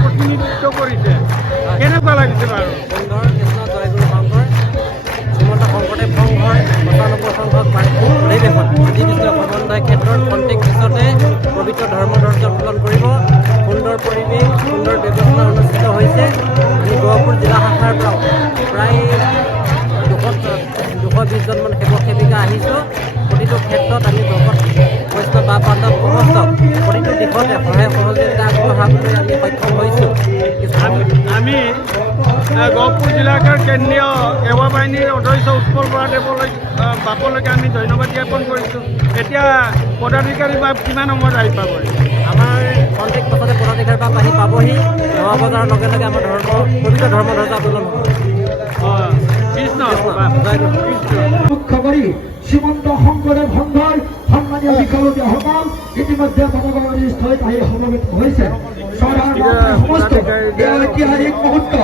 প্ৰতিনিধিত্ব কৰিছে কেনেকুৱা লাগিছে বাৰু? সুন্দৰ কৃষ্ণ জয়গুৰু শংকৰ শ্ৰীমন্ত শংকৰদেৱ সংঘৰ ৯৫ সংখ্যক বাৰ্ষিক অধিৱেশন আদি বিষয় সমন্বয় ক্ষেত্ৰত প্ৰত্যেক দিশতে পবিত্ৰ ধৰ্মধ্বজ উত্তোলন কৰিব। সুন্দৰ পৰিৱেশ, সুন্দৰ ব্যৱস্থা অনুষ্ঠিত হৈছে। আমি গহপুৰ জিলা শাখাৰ পৰা প্ৰায় 220জনমান সেৱক সেৱিকা আহিছোঁ। প্ৰতিটো ক্ষেত্ৰত আমি ভকত বৈষ্ণৱ বা পাণ্ডৱ সমস্ত প্ৰতিটো দিশতে সহায় সহযোগিতা আগবঢ়াবলৈ আমি সক্ষম হৈছোঁ। আমি গহপুৰ জিলাৰ কেন্দ্ৰীয় সেৱা বাহিনীৰ অধ্যক্ষ উৎপল বৰাদেৱলৈ বাপলৈকে আমি ধন্যবাদ জ্ঞাপন কৰিছোঁ। এতিয়া পদাধিকাৰী বা কিমান সময়ত আহি পাব? আমাৰ কণ্টেক্ট পাছতে পদাধিকাৰী বা আহি পাবহি। ৯ বজাৰ লগে লগে আমাৰ পবিত্ৰ ধৰ্মধ্বজ উত্তোলন হ'ব। মুখ্য কৰি শ্ৰীমন্ত শংকৰদেৱ সংঘৰ সন্মানীয় বিষয়ববীয়াসকল ইতিমধ্যে মনোগমনিৰ স্থলীত আহি সমবেত হৈছে। ঐতিহাসিক মুহূৰ্ত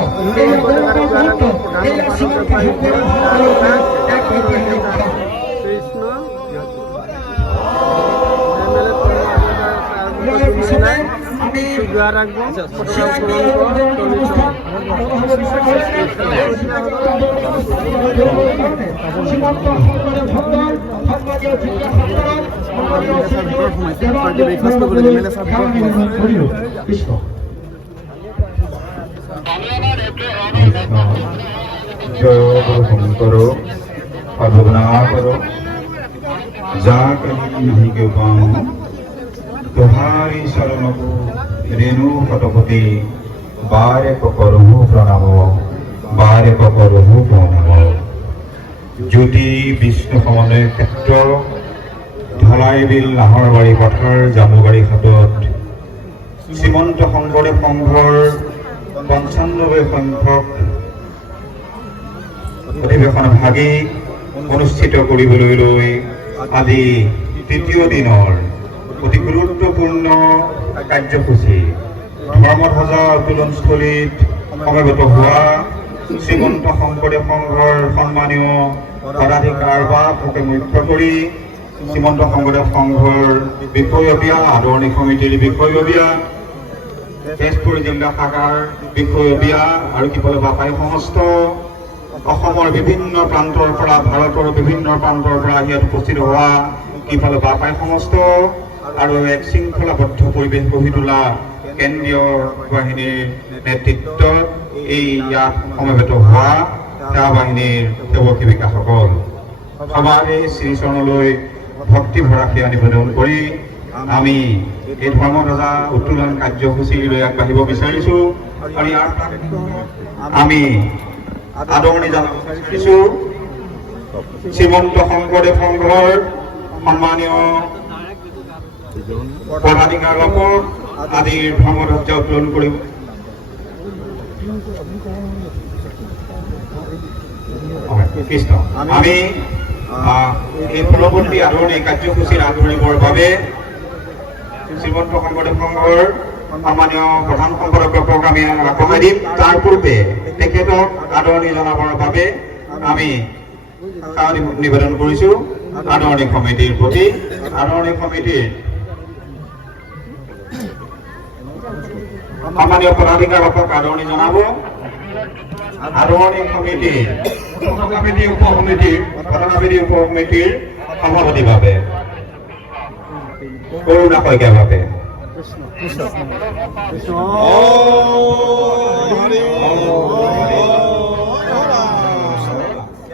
শংকৰ সাধনা করো যাকে नहीं के पाऊं तुम्हारी शरण को रेणु शतपति बारे करहु प्रणव बारे करहु प्रणव ज्योति विष्णु समन्वय क्षेत्र ঢলাইবিল নাহৰবাৰী পথাৰ জামুবাৰী ঘাটত শ্ৰীমন্ত শংকৰদেৱ সংঘৰ ৯৫ সংখ্যক অধিৱেশন ভাগি অনুষ্ঠিত কৰিবলৈ আজি তৃতীয় দিনৰ অতি গুৰুত্বপূৰ্ণ কাৰ্যসূচী ধৰ্মধ্বজা উত্তোলনস্থলীত সমবেত হোৱা শ্ৰীমন্ত শংকৰদেৱ সংঘৰ সন্মানীয় পদাধিকাৰ বা ভকে মুখ্য কৰি শ্ৰীমন্ত শংকৰদেৱ সংঘৰ বিষয়ববীয়া আদৰণি সমিতিৰ বিষয়ববীয়া তেজপুৰ জিলা শাখাৰ বিষয়ববীয়া আৰু কিফালে বাপাই সমস্ত অসমৰ বিভিন্ন প্ৰান্তৰ পৰা ভাৰতৰ বিভিন্ন প্ৰান্তৰ পৰা ইয়াত উপস্থিত হোৱা কিফালে বাপাই সমস্ত আৰু এক শৃংখলাবদ্ধ পৰিৱেশ গঢ়ি তোলা কেন্দ্ৰীয় বাহিনীৰ নেতৃত্বত এই ইয়াত সমবেত হোৱা সেৱা বাহিনীৰ সেৱক সেৱিকাসকল সবাৰ এই শ্ৰীচৰণলৈ ভক্তি ভৰা সেৱা নিবেদন কৰি আমি এই ধৰ্মধ্বজা উত্তোলন কাৰ্যসূচীলৈ আগবাঢ়িব বিচাৰিছোঁ আৰু ইয়াৰ আমি আদৰণি জনাব বিচাৰিছোঁ শ্ৰীমন্ত শংকৰদেৱ সংঘৰ সন্মানীয় পদাধিকাৰসকলক আজিৰ ধৰ্মধ্বজা উত্তোলন কৰিব। কৃষ্ণ আমি এই পৰৱৰ্তী আদৰণি কাৰ্যসূচীৰ আগবাঢ়িবৰ বাবে শ্ৰীমন্ত শংকৰদেৱ সংঘৰ সন্মানীয় প্ৰধান সম্পাদকক আমি আগবঢ়াই দিম। তাৰ পূৰ্বে তেখেতক আদৰণি জনাবৰ বাবে আমি নিবেদন কৰিছোঁ আদৰণি সমিতিৰ প্ৰতি। আদৰণি সমিতিৰ সন্মানীয় পদাধিকাৰকক আদৰণি জনাব। আদৰণি সমিতিৰ উপসমিতিৰ সভাপতিৰ বাবে কৰুণা শইকীয়াৰ বাবে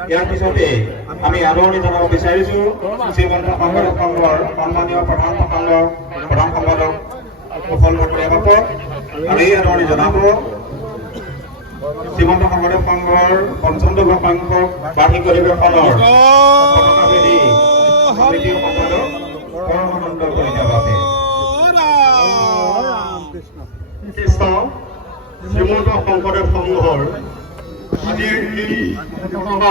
ইয়াৰ পিছতে আমি আদৰণি জনাব বিচাৰিছোঁ শ্ৰীমন্ত শংকৰদেৱ সংঘৰ সন্মানীয় প্ৰধান সম্পাদক কুশল ভট্টাচাৰ্য বাপক আৰু এই আদৰণি জনাব শ্ৰীমন্ত শংকৰদেৱ সংঘৰ ৫৫ সংখ্যক বাৰ্ষিক অধিৱেশনৰ সমিতিৰ সম্পাদক পৰমানন্দ কলিতাৰ বাবে শ্ৰীমন্ত শংকৰদেৱ সংঘৰ আজিৰ এই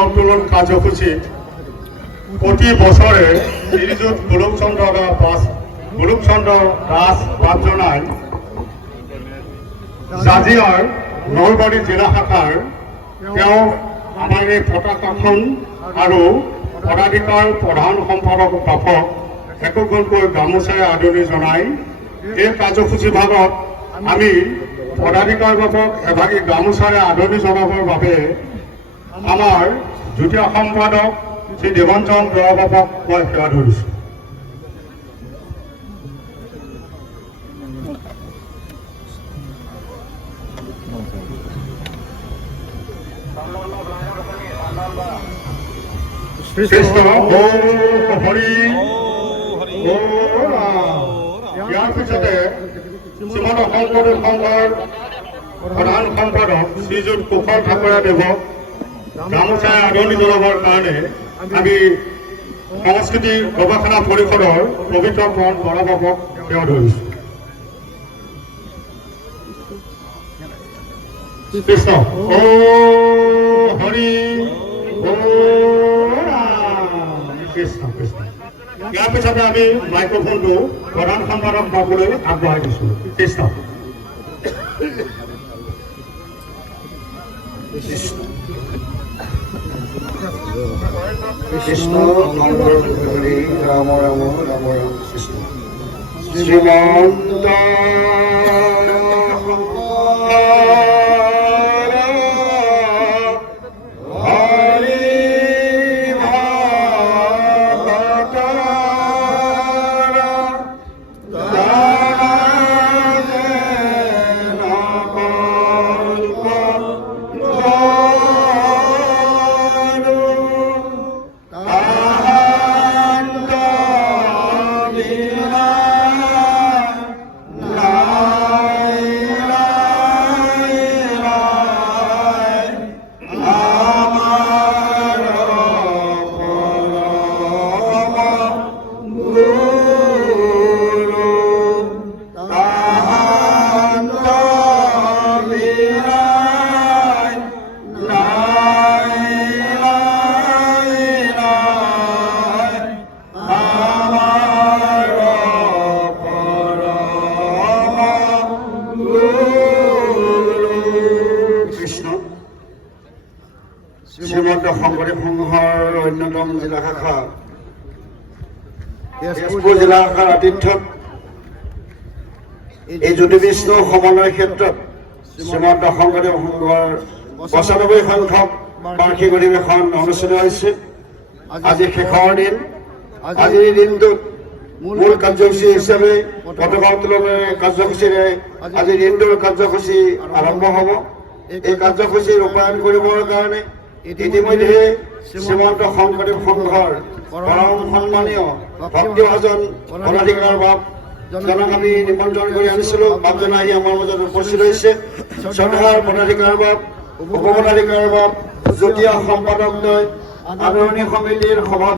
উত্তোলন কাৰ্যসূচীত প্ৰতি বছৰে শ্ৰীযুত গোলোকচন্দ্ৰ দাস বাদ জনাই জাজিয়াৰ নলবাৰী জিলা শাখাৰ তেওঁ আমাৰ এই পতাকাখন আৰু পদাধিকাৰ প্ৰধান সম্পাদক বাপক একোখনকৈ গামোচাৰে আদৰণি জনাই এই কাৰ্যসূচী ভাগত আমি পদাধিকাৰবাবক এভাগী গামোচাৰে আদৰণি জনাবৰ বাবে আমাৰ যুটীয়া সম্পাদক শ্ৰী দেৱঞ্জন বৰাবাবক মই সেৱা ধৰিছোঁ। কৃষ্ণ হৰি ইয়াৰ পিছতে শ্ৰীমন্ত শংকৰদেৱ সংঘৰ প্ৰধান সম্পাদক শ্ৰীযুত কুশল ঠাকুৰদেৱক গামোচাৰে আদৰণি জনাবৰ কাৰণে আমি সংস্কৃতি গৱেষণা পৰিষদৰ পবিত্ৰ পৱন বৰাবাবক সেৱা ধৰিছোঁ। কৃষ্ণ হৰি কৃষ্ণ কৃষ্ণ। ইয়াৰ পিছতে আমি মাইক্ৰফোনটো প্ৰধান সম্পাদক বাবুলৈ আগবঢ়াই দিছোঁ। কৃষ্ণ কৃষ্ণ হৰি ৰাম ৰাম ৰাম ৰাম কৃষ্ণ। শ্ৰীমন্ত শ্ৰীমন্ত শংকৰদেৱ সংঘৰ অন্যতম জিলা শাখা তেজপুৰ জিলা শাখাৰ আতিথ্যত এই জ্যোতি বিষ্ণু সমন্বয় ক্ষেত্ৰত শ্ৰীমন্ত শংকৰদেৱ সংঘৰ ৯৫ সংখ্যক বাৰ্ষিক অধিৱেশন অনুষ্ঠিত হৈছে। আজি শেষৰ দিন। আজিৰ দিনটোত মূল কাৰ্যসূচী হিচাপে পতাকা উত্তোলনৰ কাৰ্যসূচীৰে আজিৰ দিনটোৰ কাৰ্যসূচী আৰম্ভ হ'ব। এই কাৰ্যসূচী ৰূপায়ণ কৰিবৰ কাৰণে ইতিমধ্যে শ্ৰীমন্ত শংকৰদেৱ সংঘৰ পৰম সন্মানীয় ভক্তিভাজন পদাধিকাৰ বাপজনক আমি নিমন্ত্ৰণ কৰি আনিছিলোঁ। বাপজন আহি আমাৰ মাজত উপস্থিত হৈছে। শ্ৰদ্ধাৰ পদাধিকাৰ বাপ, উপ পদাধিকাৰ বাপ, যুটীয়া সম্পাদকদ্বয়, আদৰণি সমিতিৰ সভাপতি